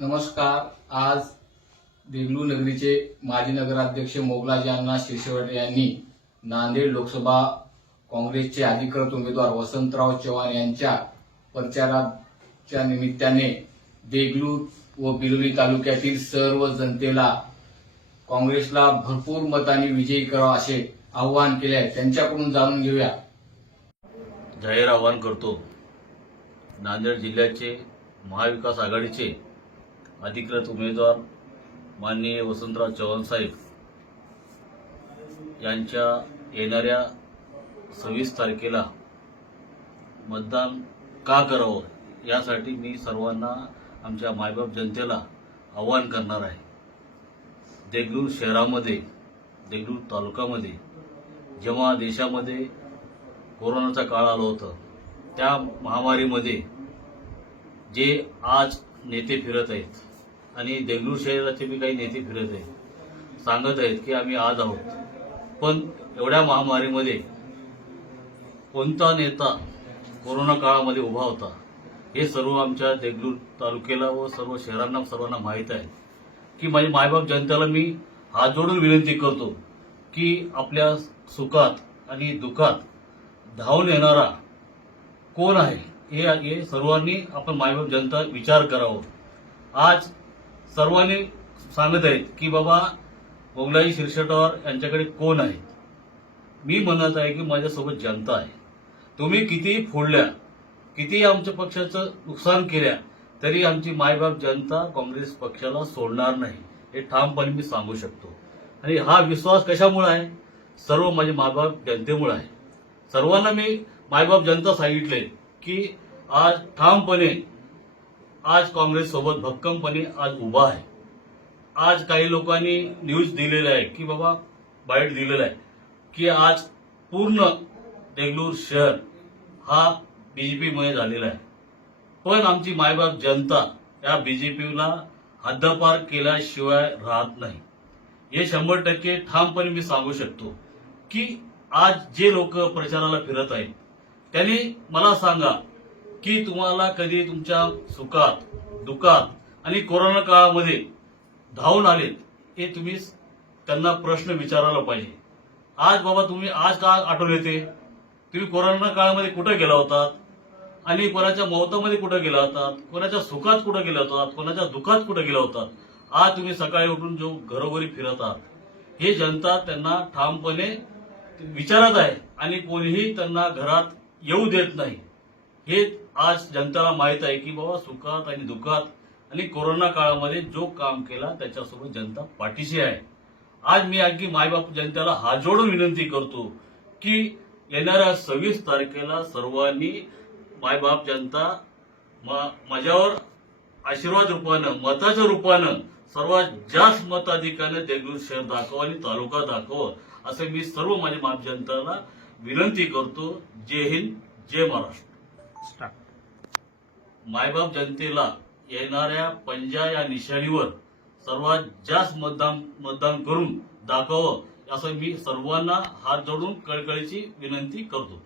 नमस्कार। आज देगलूर नगरीचे माजी नगराध्यक्ष मोगलाजी अण्णा शिरसवडे यांनी नांदेड लोकसभा काँग्रेसचे अधिकृत उमेदवार वसंतराव चव्हाण यांच्या प्रचाराच्या निमित्ताने देगलूर व बिलोली तालुक्यातील सर्व जनतेला काँग्रेसला भरपूर मतांनी विजयी करावा असे आवाहन केले आहे। त्यांच्याकडून जाणून घेऊया। जाहीर आवाहन करतो। नांदेड जिल्ह्याचे महाविकास आघाडीचे अधिकृत उमेदवार माननीय वसंतराव चव्हाण साहेब यांच्या येणाऱ्या 26 तारखेला मतदान का करावं यासाठी मी सर्वांना आमच्या मायबाप जनतेला आवाहन करणार आहे। देगलूर शहरामध्ये, देगलूर तालुक्यामध्ये जेव्हा देशामध्ये कोरोनाचा काळ आला होता, त्या महामारीमध्ये जे आज नेते फिरत आहेत आणि देगलूर शहराचे बी काही नेते फिरत आहेत, सांगत आहेत की आम्ही आज आहोत, पण एवढ्या महामारीमध्ये कोणता नेता कोरोना काळामध्ये उभा होता हे सर्व आमच्या देगलूर तालुक्याला व सर्व शहरांना सर्वांना माहीत आहे। की माझी मायबाप जनतेला मी हात जोडून विनंती करतो की आपल्या सुखात आणि दुःखात धावून येणारा कोण आहे हे सर्वांनी आपण मायबाप जनता विचार करावा। आज सर्वांनी सांगत आहेत की बाबा मोगलाजी शिरसवडे यांच्याकडे कोण आहे। मी म्हणत आहे की माझ्यासोबत जनता आहे। तुम्ही कितीही फोडल्या, कितीही आमच्या पक्षाचं नुकसान केल्या तरी आमची मायबाप जनता काँग्रेस पक्षाला सोडणार नाही, हे ठामपणे मी सांगू शकतो। आणि हा विश्वास कशामुळे आहे? सर्व माझे मायबाप जनतेमुळे आहे। सर्वांना मी मायबाप जनता सांगितले की आज ठामपणे आज काँग्रेस सोबत भक्कमपणे आज उभा आहे। आज काही लोकांनी न्यूज दिलेलं आहे की बाबा बाईट दिलेलं आहे की आज पूर्ण देगलूर शहर हा बीजेपी मध्ये झालेला आहे, पण आमची मायबाप जनता या बीजेपीला हद्दपार केल्याशिवाय राहत नाही। हे 100% ठामपणे मी सांगू शकतो की आज जे लोक प्रचाराला फिरत आहेत त्यांनी मला सांगा की तुम्हाला कधी तुमच्या सुखात, दुःखात आणि कोरोना काळामध्ये धावून आलेत हे तुम्ही त्यांना प्रश्न विचारायला पाहिजे। आज बाबा तुम्ही आज का आठवण येते? तुम्ही कोरोना काळामध्ये कुठे गेला होतात आणि कोणाच्या मौतामध्ये कुठे गेला होतात, कोणाच्या सुखात कुठे गेला होतात, कोणाच्या दुःखात कुठे गेला होतात? आज तुम्ही सकाळी उठून जो घरोघरी फिरत आहात हे जनता त्यांना ठामपणे विचारत आहे आणि कोणीही त्यांना घरात येऊ देत नाही। हे आज जनतेला माहित आहे की बाबा सुखात आणि दुःखात आणि कोरोना काळामध्ये जो काम केला त्याच्यासोबत जनता पाठीशी आहे। आज मी आणखी मायबाप जनतेला हात जोडून विनंती करतो की येणाऱ्या 26 तारखेला सर्वांनी मायबाप जनता माझ्यावर आशीर्वाद रूपानं, मताच्या रूपानं सर्वात जास्त मताधिकाने देगलूर शहर दाखवा आणि तालुका दाखवा असे मी सर्व माझ्या मायबाप जनतेला विनंती करतो। जय हिंद, जय महाराष्ट्र। मायबाप जनतेला येणाऱ्या पंजा या निशाणीवर सर्वात जास्त मतदान करून दाखवावं असं मी सर्वांना हात जोडून कळकळीची विनंती करतो।